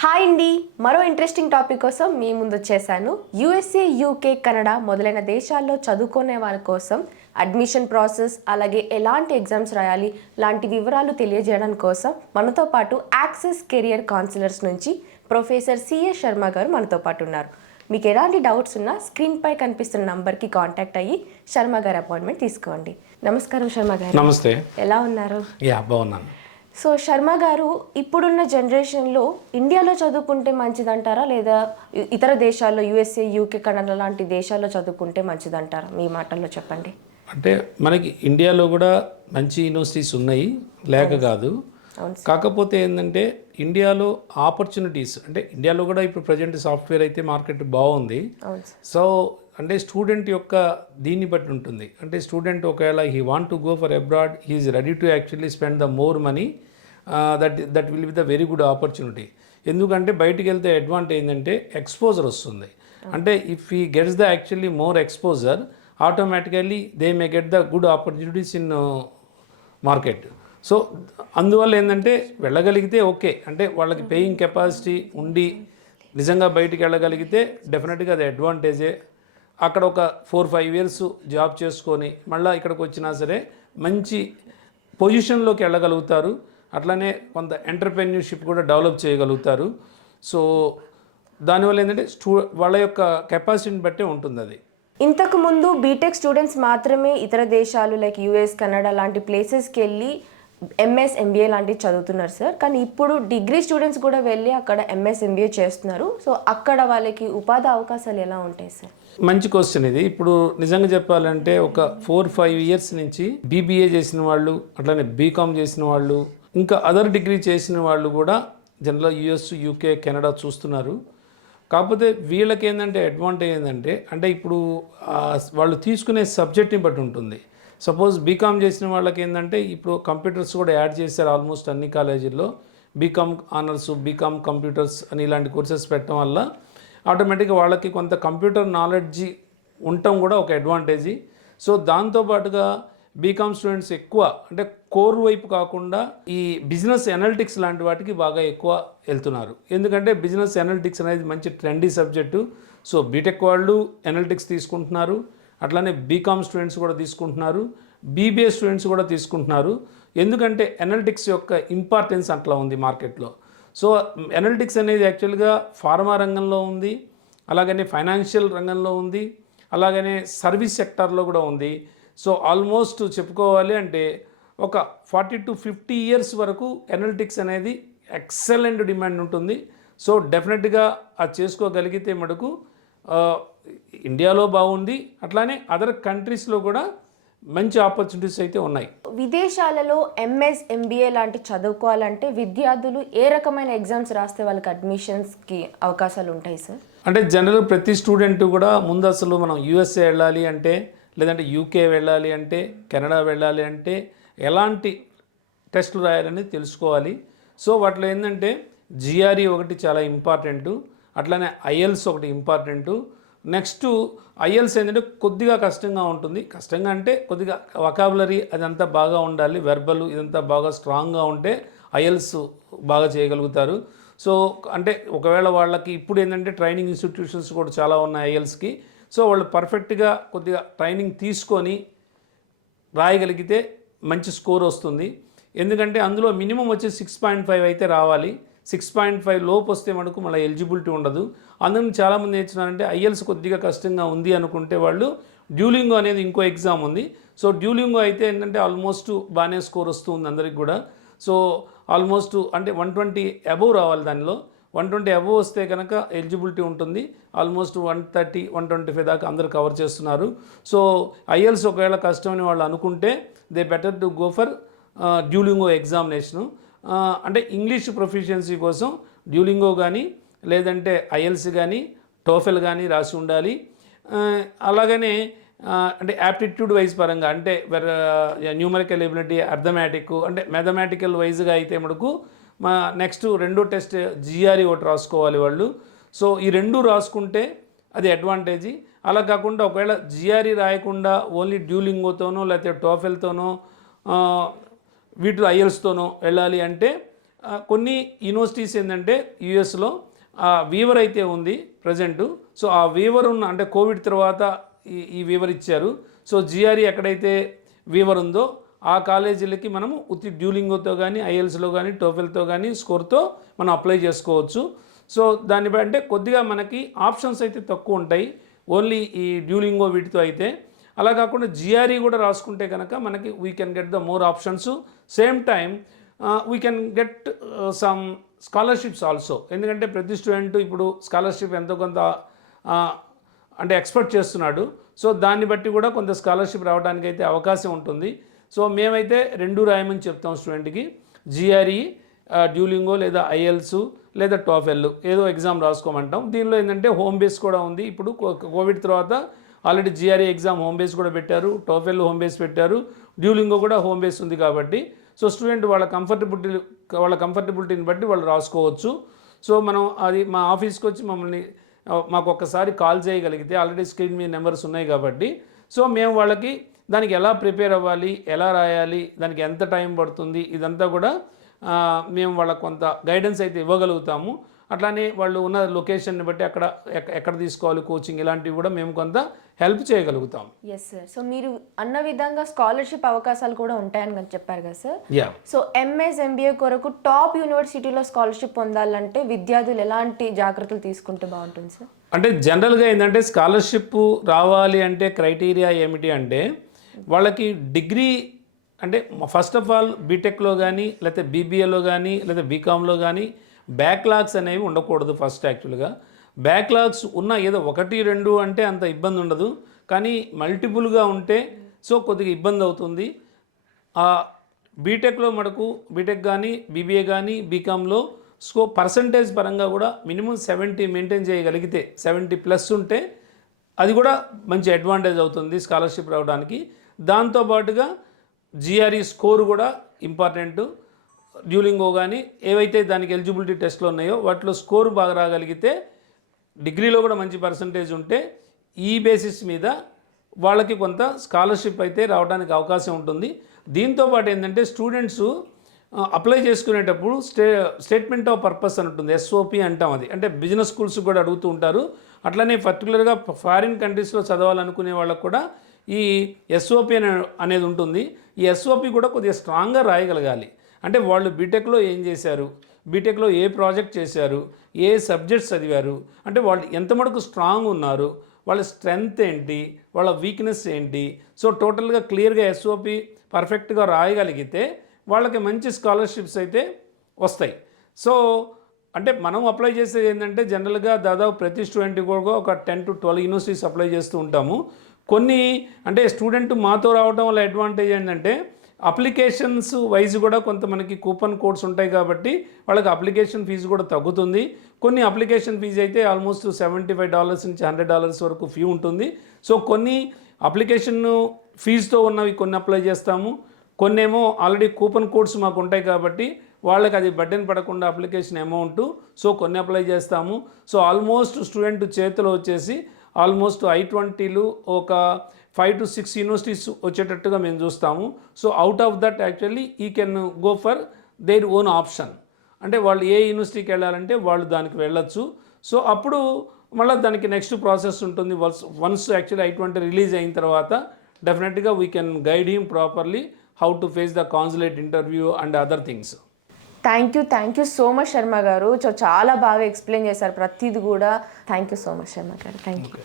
Hi అండి, మరో interesting topic కోసం మీ ముందు వచ్చేసాను. యూఎస్ఏ, యూకే, కెనడా మొదలైన దేశాల్లో చదువుకునే వాళ్ళ కోసం అడ్మిషన్ ప్రాసెస్, అలాగే ఎలాంటి ఎగ్జామ్స్ రాయాలి లాంటి వివరాలు తెలియజేయడం కోసం మనతో పాటు యాక్సెస్ కెరియర్ కౌన్సిలర్స్ నుంచి ప్రొఫెసర్ సిఏ శర్మ గారు మనతో పాటు ఉన్నారు. మీకు ఎలాంటి డౌట్స్ ఉన్నా స్క్రీన్పై కనిపిస్తున్న నంబర్కి కాంటాక్ట్ అయ్యి శర్మ గారి అపాయింట్మెంట్ తీసుకోండి. నమస్కారం శర్మ గారు. నమస్తే. ఎలా ఉన్నారు? బాగున్నాను. సో శర్మ గారు, ఇప్పుడున్న జనరేషన్లో ఇండియాలో చదువుకుంటే మంచిదంటారా, లేదా ఇతర దేశాల్లో యూఎస్ఏ, యూకే, కెనడా లాంటి దేశాల్లో చదువుకుంటే మంచిదంటారా? మీ మాటల్లో చెప్పండి. అంటే మనకి ఇండియాలో కూడా మంచి యూనివర్సిటీస్ ఉన్నాయి, లేక కాదు. కాకపోతే ఏంటంటే ఇండియాలో ఆపర్చునిటీస్, అంటే ఇండియాలో కూడా ఇప్పుడు ప్రజెంట్ సాఫ్ట్వేర్ అయితే మార్కెట్ బాగుంది. సో అంటే స్టూడెంట్ యొక్క దీన్ని బట్టి ఉంటుంది. అంటే స్టూడెంట్ ఒకవేళ he want to go for abroad, he is ready to actually spend the more money, that will be the very good opportunity. ఎందుకంటే బయటికి వెళ్తే అడ్వాంటేజ్ ఏంటంటే ఎక్స్పోజర్ వస్తుంది. అంటే if he gets the actually more exposure, automatically they may get the good opportunities in market. So అందువల్ల ఏంటంటే వెళ్ళగలిగితే okay, అంటే వాళ్ళకి పేయింగ్ కెపాసిటీ ఉండి నిజంగా బయటికి వెళ్ళగలిగితే డెఫినెట్గా అది అడ్వాంటేజే. అక్కడ ఒక 4-5 ఇయర్స్ జాబ్ చేసుకొని మళ్ళీ ఇక్కడికి వచ్చినా సరే మంచి పొజిషన్లోకి వెళ్ళగలుగుతారు. అట్లనే కొంత ఎంటర్ప్రెన్యూర్షిప్ కూడా డెవలప్ చేయగలుగుతారు. సో దానివల్ల ఏంటంటే వాళ్ళ యొక్క కెపాసిటీని బట్టే ఉంటుంది అది. ఇంతకు ముందు బీటెక్ స్టూడెంట్స్ మాత్రమే ఇతర దేశాలు లైక్ యూఎస్, కెనడా లాంటి ప్లేసెస్కి వెళ్ళి ఎంఎస్, ఎంబీఏ లాంటివి చదువుతున్నారు సార్. కానీ ఇప్పుడు డిగ్రీ స్టూడెంట్స్ కూడా వెళ్ళి అక్కడ ఎంఎస్, ఎంబీఏ చేస్తున్నారు. సో అక్కడ వాళ్ళకి ఉపాధి అవకాశాలు ఎలా ఉంటాయి సార్? మంచి క్వశ్చన్ ఇది. ఇప్పుడు నిజంగా చెప్పాలంటే ఒక 4-5 ఇయర్స్ నుంచి బీబీఏ చేసిన వాళ్ళు, అట్లానే బీకామ్ చేసిన వాళ్ళు, ఇంకా అదర్ డిగ్రీ చేసిన వాళ్ళు కూడా జనరల్గా యూఎస్, యూకే, కెనడా చూస్తున్నారు. కాకపోతే వీళ్ళకి ఏంటంటే అడ్వాంటేజ్ ఏంటంటే, అంటే ఇప్పుడు వాళ్ళు తీసుకునే సబ్జెక్ట్ని బట్టి ఉంటుంది. సపోజ్ బీకామ్ చేసిన వాళ్ళకి ఏంటంటే ఇప్పుడు కంప్యూటర్స్ కూడా యాడ్ చేశారు ఆల్మోస్ట్ అన్ని కాలేజీల్లో. బీకామ్ ఆనర్స్, బీకామ్ కంప్యూటర్స్ అని ఇలాంటి కోర్సెస్ పెట్టడం వల్ల ఆటోమేటిక్గా వాళ్ళకి కొంత కంప్యూటర్ నాలెడ్జి ఉండటం కూడా ఒక అడ్వాంటేజీ. సో దాంతోపాటుగా బీకామ్ స్టూడెంట్స్ ఎక్కువ అంటే కోర్ వైపు కాకుండా ఈ బిజినెస్ ఎనాలిటిక్స్ లాంటి వాటికి బాగా ఎక్కువ వెళ్తున్నారు. ఎందుకంటే బిజినెస్ ఎనాలిటిక్స్ అనేది మంచి ట్రెండీ సబ్జెక్టు. సో బీటెక్ వాళ్ళు ఎనాలిటిక్స్ తీసుకుంటున్నారు, అట్లానే బీకామ్ స్టూడెంట్స్ కూడా తీసుకుంటున్నారు, బీబీఏ స్టూడెంట్స్ కూడా తీసుకుంటున్నారు. ఎందుకంటే ఎనాలిటిక్స్ యొక్క ఇంపార్టెన్స్ అట్లా ఉంది మార్కెట్లో. సో ఎనాలిటిక్స్ అనేది యాక్చువల్గా ఫార్మా రంగంలో ఉంది, అలాగనే ఫైనాన్షియల్ రంగంలో ఉంది, అలాగనే సర్వీస్ సెక్టార్లో కూడా ఉంది. సో ఆల్మోస్ట్ చెప్పుకోవాలి అంటే ఒక 40-50 ఇయర్స్ వరకు ఎనాలిటిక్స్ అనేది ఎక్సలెంట్ డిమాండ్ ఉంటుంది. సో డెఫినెట్గా అది చేసుకోగలిగితే మటుకు ఇండియాలో బాగుంది, అట్లానే అదర్ కంట్రీస్లో కూడా మంచి ఆపర్చునిటీస్ అయితే ఉన్నాయి. విదేశాలలో ఎంఎస్, ఎంబీఏ లాంటి చదువుకోవాలంటే విద్యార్థులు ఏ రకమైన ఎగ్జామ్స్ రాస్తే వాళ్ళకి అడ్మిషన్స్కి అవకాశాలు ఉంటాయి సార్? అంటే జనరల్ ప్రతి స్టూడెంట్ కూడా ముందు అసలు మనం యూఎస్ఏ వెళ్ళాలి అంటే, లేదంటే యూకే వెళ్ళాలి అంటే, కెనడా వెళ్ళాలి అంటే ఎలాంటి టెస్టులు రాయాలని తెలుసుకోవాలి. సో వాటిలో ఏంటంటే జిఆర్ఈ ఒకటి చాలా ఇంపార్టెంటు, అట్లానే ఐఎల్స్ ఒకటి ఇంపార్టెంటు. నెక్స్ట్ ఐఎల్స్ ఏంటంటే కొద్దిగా కష్టంగా ఉంటుంది. కష్టంగా అంటే కొద్దిగా వొకాబులరీ అదంతా బాగా ఉండాలి, వెర్బల్ ఇదంతా బాగా స్ట్రాంగ్గా ఉంటే ఐఎల్స్ బాగా చేయగలుగుతారు. సో అంటే ఒకవేళ వాళ్ళకి ఇప్పుడు ఏంటంటే ట్రైనింగ్ ఇన్స్టిట్యూషన్స్ కూడా చాలా ఉన్నాయి ఐఎల్స్కి. సో వాళ్ళు పర్ఫెక్ట్గా కొద్దిగా ట్రైనింగ్ తీసుకొని రాయగలిగితే మంచి స్కోర్ వస్తుంది. ఎందుకంటే అందులో మినిమం వచ్చి 6.5 అయితే రావాలి. 6.5 లోపు వస్తే మనకు మళ్ళీ ఎలిజిబిలిటీ ఉండదు. అందుకని చాలామంది నేర్చున్నారంటే ఐఎల్స్ కొద్దిగా కష్టంగా ఉంది అనుకుంటే వాళ్ళు డ్యూలింగో అనేది ఇంకో ఎగ్జామ్ ఉంది. సో డ్యూలింగో అయితే ఏంటంటే ఆల్మోస్ట్ బాగానే స్కోర్ వస్తుంది అందరికి కూడా. సో ఆల్మోస్ట్ అంటే 120 అబోవ్ రావాలి. దానిలో 120 అబోవ్ వస్తే కనుక ఎలిజిబిలిటీ ఉంటుంది. ఆల్మోస్ట్ 130-125 దాకా అందరు కవర్ చేస్తున్నారు. సో ఐఎల్స్ ఒకవేళ కష్టం అని వాళ్ళు అనుకుంటే they better to go for Duolingo examination. అంటే ఇంగ్లీష్ ప్రొఫిషియన్సీ కోసం డ్యూలింగో కానీ లేదంటే ఐఎల్స్ కానీ టోఫెల్ కానీ రాసి ఉండాలి. అలాగనే అంటే యాప్టిట్యూడ్ వైజ్ పరంగా అంటే న్యూమరికల్ ఎబిలిటీ, అర్థమెటిక్ అంటే మ్యాథమెటికల్ వైజ్గా అయితే మనకు నెక్స్ట్ రెండో టెస్ట్ జిఆర్ఈ ఒకటి రాసుకోవాలి వాళ్ళు. సో ఈ రెండు రాసుకుంటే అది అడ్వాంటేజీ. అలా కాకుండా ఒకవేళ జిఆర్ఈ రాయకుండా ఓన్లీ డ్యూలింగోతోనో లేకపోతే టోఫెల్తోనో వీటి ఐఎల్స్తోనో వెళ్ళాలి అంటే కొన్ని యూనివర్సిటీస్ ఏంటంటే యుఎస్లో వీవర్ అయితే ఉంది ప్రజెంటు. సో ఆ వీవర్ ఉన్న అంటే కోవిడ్ తర్వాత ఈ వీవర్ ఇచ్చారు. సో జిఆర్ఈ ఎక్కడైతే వీవర్ ఉందో ఆ కాలేజీలకి మనము ఉత్తి డ్యూలింగోతో కానీ ఐఎల్స్లో కానీ టోఫెల్తో కానీ స్కోర్తో మనం అప్లై చేసుకోవచ్చు. సో దాన్ని బట్టి అంటే కొద్దిగా మనకి ఆప్షన్స్ అయితే తక్కువ ఉంటాయి ఓన్లీ ఈ డ్యూలింగో వీటితో అయితే. అలా కాకుండా జిఆర్ఈ కూడా రాసుకుంటే కనుక మనకి we can get the more options. Same time we can get some scholarships also. ఎందుకంటే ప్రతి స్టూడెంట్ ఇప్పుడు స్కాలర్షిప్ ఎంతో కొంత అంటే ఎక్స్పెక్ట్ చేస్తున్నాడు. సో దాన్ని బట్టి కూడా కొంత స్కాలర్షిప్ రావడానికి అయితే అవకాశం ఉంటుంది. సో మేమైతే రెండు రాయమని చెప్తాం స్టూడెంట్కి, జిఆర్ఈ, డ్యూలింగో లేదా ఐఎల్స్ లేదా టోఫెల్ ఏదో ఎగ్జామ్ రాసుకోమంటాం. దీనిలో ఏంటంటే హోమ్ బేస్ కూడా ఉంది. ఇప్పుడు కోవిడ్ తర్వాత already GRE exam home base కూడా పెట్టారు, టోఫెల్ హోమ్ బేస్ పెట్టారు, డ్యూలింగో కూడా హోమ్ బేస్ ఉంది. కాబట్టి సో స్టూడెంట్ వాళ్ళ కంఫర్టబిలిటీని బట్టి వాళ్ళు రాసుకోవచ్చు. సో మనం అది మా ఆఫీస్కి వచ్చి మాకు ఒక్కసారి కాల్ చేయగలిగితే ఆల్రెడీ స్క్రీన్ మీద నెంబర్స్ ఉన్నాయి కాబట్టి సో మేము వాళ్ళకి దానికి ఎలా ప్రిపేర్ అవ్వాలి, ఎలా రాయాలి, దానికి ఎంత టైం పడుతుంది, ఇదంతా కూడా మేము వాళ్ళకు కొంత గైడెన్స్ అయితే ఇవ్వగలుగుతాము. అట్లానే వాళ్ళు ఉన్న లొకేషన్ని బట్టి ఎక్కడ తీసుకోవాలి కోచింగ్, ఇలాంటివి కూడా మేము కొంత హెల్ప్ చేయగలుగుతాం. Yes sir. సో మీరు అన్న విధంగా స్కాలర్షిప్ అవకాశాలు కూడా ఉంటాయని చెప్పారు కదా సార్. సో ఎంఎస్ ఎంబీఏ కొరకు టాప్ యూనివర్సిటీలో స్కాలర్షిప్ పొందాలంటే విద్యార్థులు ఎలాంటి జాగ్రత్తలు తీసుకుంటే బాగుంటుంది సార్? అంటే జనరల్గా ఏంటంటే స్కాలర్షిప్ రావాలి అంటే క్రైటీరియా ఏమిటి అంటే వాళ్ళకి డిగ్రీ అంటే ఫస్ట్ ఆఫ్ ఆల్ బీటెక్లో కానీ లేకపోతే బీబీఏలో కానీ లేదా బీకామ్లో కానీ బ్యాక్లాగ్స్ అనేవి ఉండకూడదు. ఫస్ట్ యాక్చువల్గా బ్యాక్లాగ్స్ ఉన్న ఏదో 1-2 అంటే అంత ఇబ్బంది ఉండదు, కానీ మల్టిపుల్గా ఉంటే సో కొద్దిగా ఇబ్బంది అవుతుంది. బీటెక్లో మనకు బీటెక్ కానీ బీబీఏ కానీ బీకామ్లో పర్సంటేజ్ పరంగా కూడా మినిమం 70 మెయింటైన్ చేయగలిగితే 70+ ఉంటే అది కూడా మంచి అడ్వాంటేజ్ అవుతుంది స్కాలర్షిప్ రావడానికి. దాంతోపాటుగా జిఆర్ఈ స్కోర్ కూడా ఇంపార్టెంట్. డ్యూలింగో కానీ ఏవైతే దానికి ఎలిజిబిలిటీ టెస్ట్లో ఉన్నాయో వాటిలో స్కోర్ బాగా రాగలిగితే డిగ్రీలో కూడా మంచి పర్సంటేజ్ ఉంటే ఈ బేసిస్ మీద వాళ్ళకి కొంత స్కాలర్షిప్ అయితే రావడానికి అవకాశం ఉంటుంది. దీంతోపాటు ఏంటంటే స్టూడెంట్స్ అప్లై చేసుకునేటప్పుడు స్టేట్మెంట్ ఆఫ్ పర్పస్ అని ఉంటుంది, ఎస్ఓపి అంటాం. అది అంటే బిజినెస్ స్కూల్స్ కూడా అడుగుతూ ఉంటారు. అట్లనే పర్టికులర్గా ఫారిన్ కంట్రీస్లో చదవాలనుకునే వాళ్ళకు కూడా ఈ ఎస్ఓపి అనేది ఉంటుంది. ఈ ఎస్ఓపి కూడా కొద్దిగా స్ట్రాంగ్గా రాయగలగాలి. అంటే వాళ్ళు బీటెక్లో ఏం చేశారు, బీటెక్లో ఏ ప్రాజెక్ట్ చేశారు, ఏ సబ్జెక్ట్స్ చదివారు, అంటే వాళ్ళు ఎంత మటుకు స్ట్రాంగ్ ఉన్నారు, వాళ్ళ స్ట్రెంగ్త్ ఏంటి, వాళ్ళ వీక్నెస్ ఏంటి. సో టోటల్గా క్లియర్గా ఎస్ఓపి పర్ఫెక్ట్గా రాయగలిగితే వాళ్ళకి మంచి స్కాలర్షిప్స్ అయితే వస్తాయి. సో అంటే మనం అప్లై చేసేది ఏంటంటే జనరల్గా దాదాపు ప్రతి స్టూడెంట్కి కూడా ఒక 10-12 యూనివర్సిటీస్ అప్లై చేస్తూ ఉంటాము. కొన్ని అంటే స్టూడెంట్ మాతో రావడం వల్ల అడ్వాంటేజ్ ఏంటంటే అప్లికేషన్స్ వైజ్ కూడా కొంత మనకి కూపన్ కోడ్స్ ఉంటాయి కాబట్టి వాళ్ళకి అప్లికేషన్ ఫీజు కూడా తగ్గుతుంది. కొన్ని అప్లికేషన్ ఫీజు అయితే ఆల్మోస్ట్ $75 నుంచి $100 వరకు ఫీ ఉంటుంది. సో కొన్ని అప్లికేషన్ ఫీజుతో ఉన్నవి కొన్ని అప్లై చేస్తాము, కొన్ని ఏమో ఆల్రెడీ కూపన్ కోడ్స్ మాకు ఉంటాయి కాబట్టి వాళ్ళకి అది బర్డెన్ పడకుండా అప్లికేషన్ అమౌంట్ సో కొన్ని అప్లై చేస్తాము. సో ఆల్మోస్ట్ స్టూడెంట్ చేతిలో వచ్చేసి ఆల్మోస్ట్ I-20లు ఒక 5-6 యూనివర్సిటీస్ వచ్చేటట్టుగా మేము చూస్తాము. So out of that actually he can go for their own option. అంటే వాళ్ళు ఏ యూనివర్సిటీకి వెళ్ళాలంటే వాళ్ళు దానికి వెళ్ళొచ్చు. సో అప్పుడు మళ్ళీ దానికి నెక్స్ట్ ప్రాసెస్ ఉంటుంది. వన్స్ యాక్చువల్లీ I-20 రిలీజ్ అయిన తర్వాత డెఫినెట్గా we can guide him properly how to face the consulate interview and other things. Thank you so much Sharma గారు. చాలా బాగా ఎక్స్ప్లెయిన్ చేశారు ప్రతిది కూడా. Thank you so much Sharma గారు. Thank you.